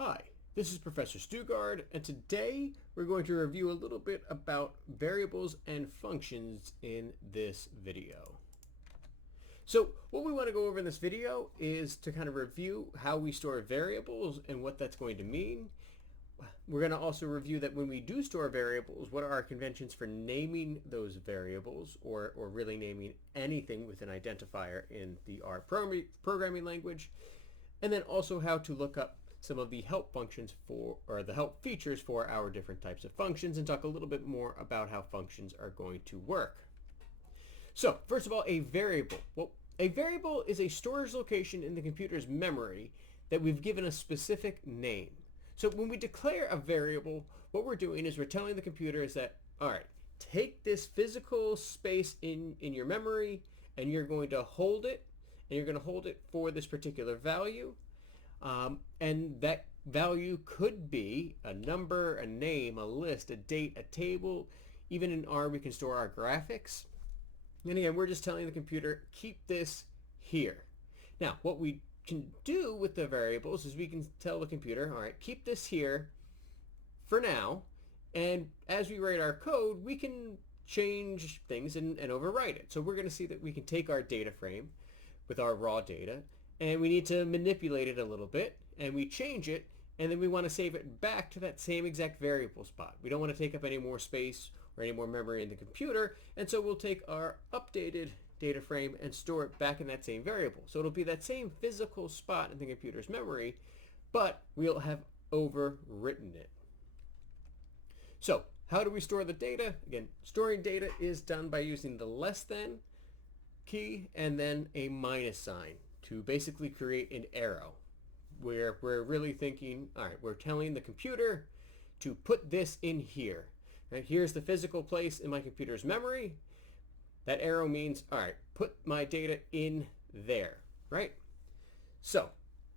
Hi, this is Professor Stugard, and today we're going to review a little bit about variables and functions in this video. So what we want to go over in this video is to kind of review how we store variables and what that's going to mean. We're going to also review that when we do store variables, what are our conventions for naming those variables or really naming anything with an identifier in the R programming language, and then also how to look up some of the help functions or the help features for our different types of functions, and talk a little bit more about how functions are going to work. So first of all, a variable. Well, a variable is a storage location in the computer's memory that we've given a specific name. So when we declare a variable, what we're doing is we're telling the computer is that, all right, take this physical space in your memory and you're going to hold it, and you're going to hold it for this particular value. And that value could be a number, a name, a list, a date, a table. Even in R, we can store our graphics. And again, we're just telling the computer, keep this here. Now, what we can do with the variables is we can tell the computer, all right, keep this here for now. And as we write our code, we can change things and overwrite it. So we're going to see that we can take our data frame with our raw data, and we need to manipulate it a little bit, and we change it, and then we want to save it back to that same exact variable spot. We don't want to take up any more space or any more memory in the computer, and so we'll take our updated data frame and store it back in that same variable. So it'll be that same physical spot in the computer's memory, but we'll have overwritten it. So how do we store the data? Again, storing data is done by using the less than key and then a minus sign to basically create an arrow where we're really thinking, all right, we're telling the computer to put this in here. Right, here's the physical place in my computer's memory. That arrow means, all right, put my data in there, right? So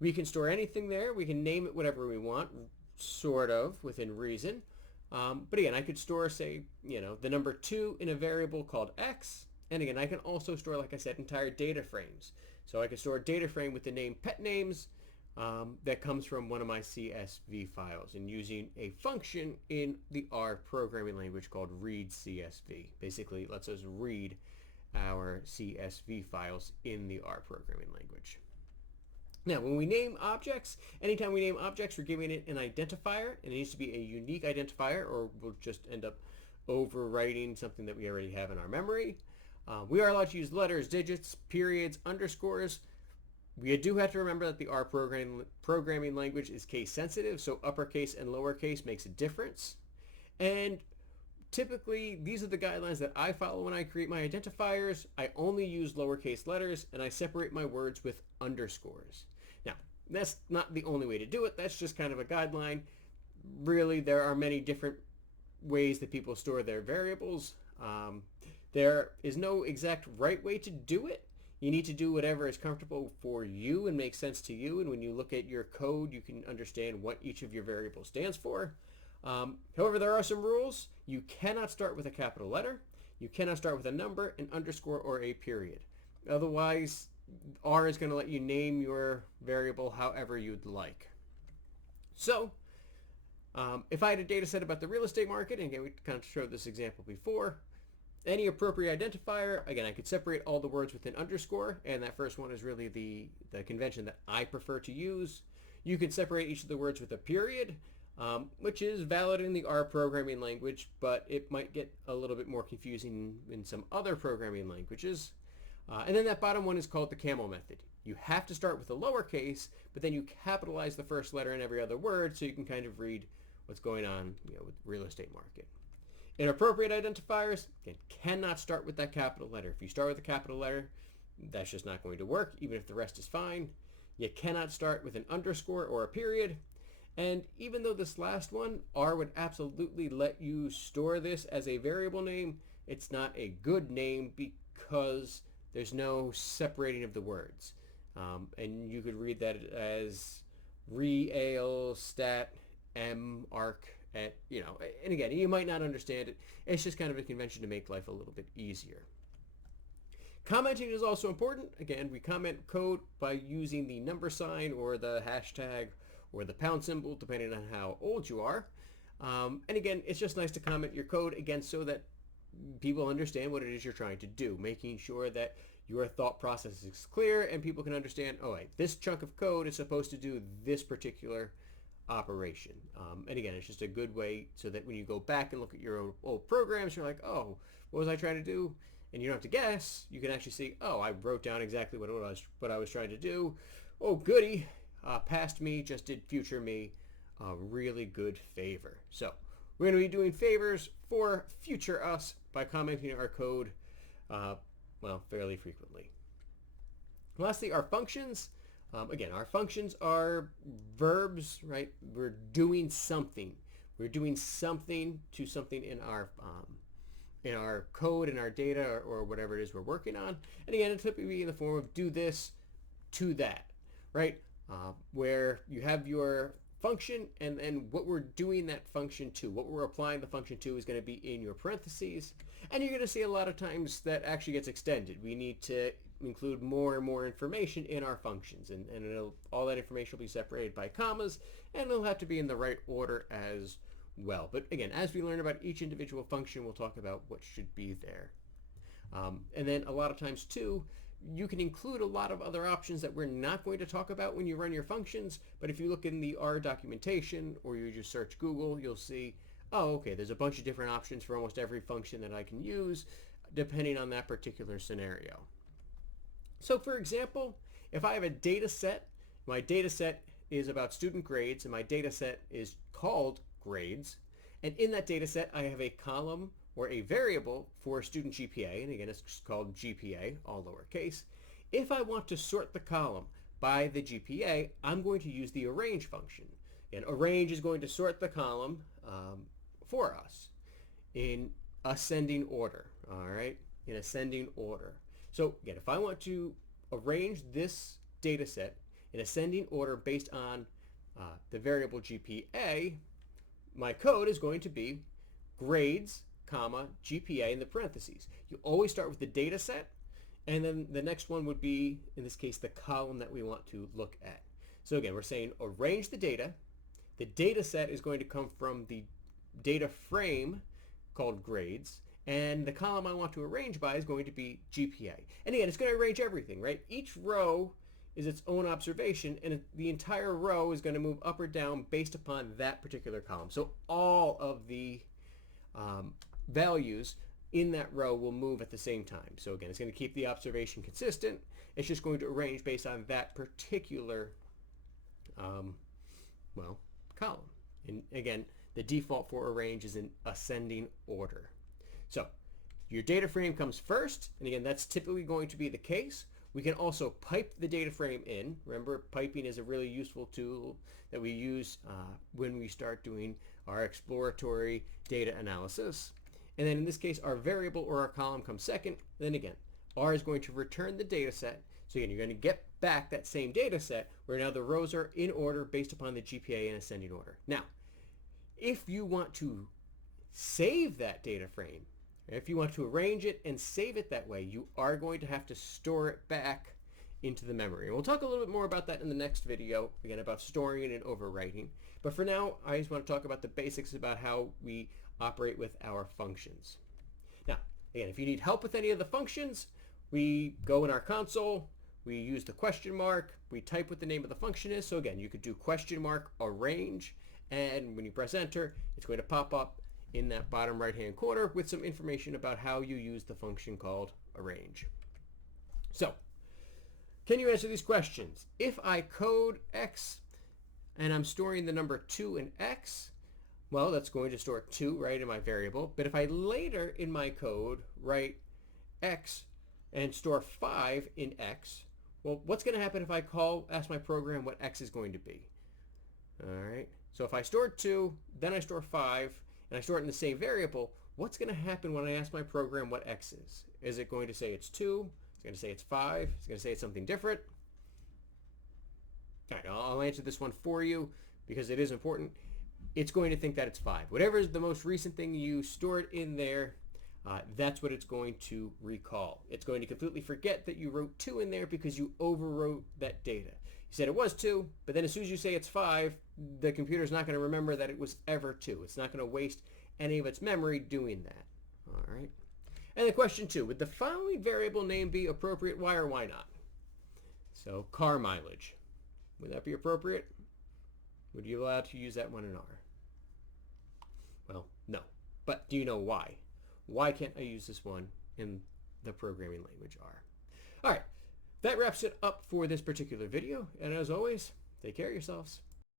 we can store anything there. We can name it whatever we want, sort of, within reason. But again, I could store, say, the number 2 in a variable called x. And again, I can also store, like I said, entire data frames. So I can store a data frame with the name pet names that comes from one of my CSV files, and using a function in the R programming language called read CSV. Basically, it lets us read our CSV files in the R programming language. Now, when we name objects, anytime we name objects, we're giving it an identifier, and it needs to be a unique identifier, or we'll just end up overwriting something that we already have in our memory. We are allowed to use letters, digits, periods, underscores. We do have to remember that the R programming language is case sensitive, so uppercase and lowercase makes a difference. And typically, these are the guidelines that I follow when I create my identifiers. I only use lowercase letters, and I separate my words with underscores. Now, that's not the only way to do it. That's just kind of a guideline. Really, there are many different ways that people store their variables. There is no exact right way to do it. You need to do whatever is comfortable for you and makes sense to you. And when you look at your code, you can understand what each of your variables stands for. However, there are some rules. You cannot start with a capital letter. You cannot start with a number, an underscore, or a period. Otherwise, R is going to let you name your variable however you'd like. So, if I had a data set about the real estate market, and again, we kind of showed this example before, any appropriate identifier, again, I could separate all the words with an underscore, and that first one is really the convention that I prefer to use. You could separate each of the words with a period, which is valid in the R programming language, but it might get a little bit more confusing in some other programming languages. And then that bottom one is called the camel method. You have to start with a lowercase, but then you capitalize the first letter in every other word so you can kind of read what's going on with the real estate market. Inappropriate identifiers, again, cannot start with that capital letter. If you start with a capital letter, that's just not going to work, even if the rest is fine. You cannot start with an underscore or a period. And even though this last one, R would absolutely let you store this as a variable name, it's not a good name because there's no separating of the words. And you could read that as real stat m arc at, and again, you might not understand it. It's just kind of a convention to make life a little bit easier. Commenting is also important. Again, we comment code by using the number sign or the hashtag or the pound symbol, depending on how old you are. And again, it's just nice to comment your code again so that people understand what it is you're trying to do, making sure that your thought process is clear and people can understand, oh, wait, this chunk of code is supposed to do this particular operation. And again, it's just a good way so that when you go back and look at your old programs, you're like, oh, what was I trying to do? And you don't have to guess. You can actually see, oh, I wrote down exactly what I was trying to do. Oh, goody. Past me just did future me a really good favor. So we're going to be doing favors for future us by commenting our code, fairly frequently. Lastly, our functions. Again, our functions are verbs, right? We're doing something. We're doing something to something in our code, in our data, or whatever it is we're working on. And again, it's typically in the form of do this to that, right? Where you have your function and then what we're doing that function to, what we're applying the function to is going to be in your parentheses. And you're going to see a lot of times that actually gets extended. We need to include more and more information in our functions, and all that information will be separated by commas, and it'll have to be in the right order as well. But again, as we learn about each individual function, we'll talk about what should be there. And then a lot of times too, you can include a lot of other options that we're not going to talk about when you run your functions, but if you look in the R documentation or you just search Google, you'll see, oh, okay, there's a bunch of different options for almost every function that I can use depending on that particular scenario. So for example, if I have a data set, my data set is about student grades and my data set is called grades, and in that data set I have a column or a variable for student GPA, and again it's called GPA, all lowercase. If I want to sort the column by the GPA, I'm going to use the arrange function. And arrange is going to sort the column for us in ascending order, all right, in ascending order. So again, if I want to arrange this data set in ascending order based on the variable GPA, my code is going to be grades, comma, GPA in the parentheses. You always start with the data set, and then the next one would be, in this case, the column that we want to look at. So again, we're saying arrange the data. The data set is going to come from the data frame called grades, and the column I want to arrange by is going to be GPA. And again, it's going to arrange everything, right? Each row is its own observation, and the entire row is going to move up or down based upon that particular column. So all of the values in that row will move at the same time. So again, it's going to keep the observation consistent. It's just going to arrange based on that particular column. And again, the default for arrange is in ascending order. So your data frame comes first, and again, that's typically going to be the case. We can also pipe the data frame in. Remember, piping is a really useful tool that we use when we start doing our exploratory data analysis. And then in this case, our variable or our column comes second. Then again, R is going to return the data set. So again, you're going to get back that same data set where now the rows are in order based upon the GPA in ascending order. Now, if you want to save that data frame, if you want to arrange it and save it that way, you are going to have to store it back into the memory. And we'll talk a little bit more about that in the next video, again, about storing and overwriting. But for now, I just want to talk about the basics about how we operate with our functions. Now, again, if you need help with any of the functions, we go in our console, we use the question mark, we type what the name of the function is. So again, you could do question mark arrange, and when you press enter, it's going to pop up in that bottom right hand corner with some information about how you use the function called arrange. So, can you answer these questions? If I code x and I'm storing the number 2 in x, well, that's going to store 2 right in my variable. But if I later in my code write x and store 5 in x, well, what's going to happen if I ask my program what x is going to be? All right. So if I stored 2, then I store 5, and I store it in the same variable, what's going to happen when I ask my program what x is? Is it going to say it's 2? It's going to say it's 5? It's going to say it's something different? All right, I'll answer this one for you because it is important. It's going to think that it's 5. Whatever is the most recent thing you stored in there, that's what it's going to recall. It's going to completely forget that you wrote 2 in there because you overwrote that data. said it was 2, but then as soon as you say it's 5, the computer's not going to remember that it was ever 2. It's not going to waste any of its memory doing that. All right. And then question 2, would the following variable name be appropriate? Why or why not? So car mileage. Would that be appropriate? Would you allow to use that one in R? Well, no. But do you know why? Why can't I use this one in the programming language R? All right. That wraps it up for this particular video. And as always, take care of yourselves.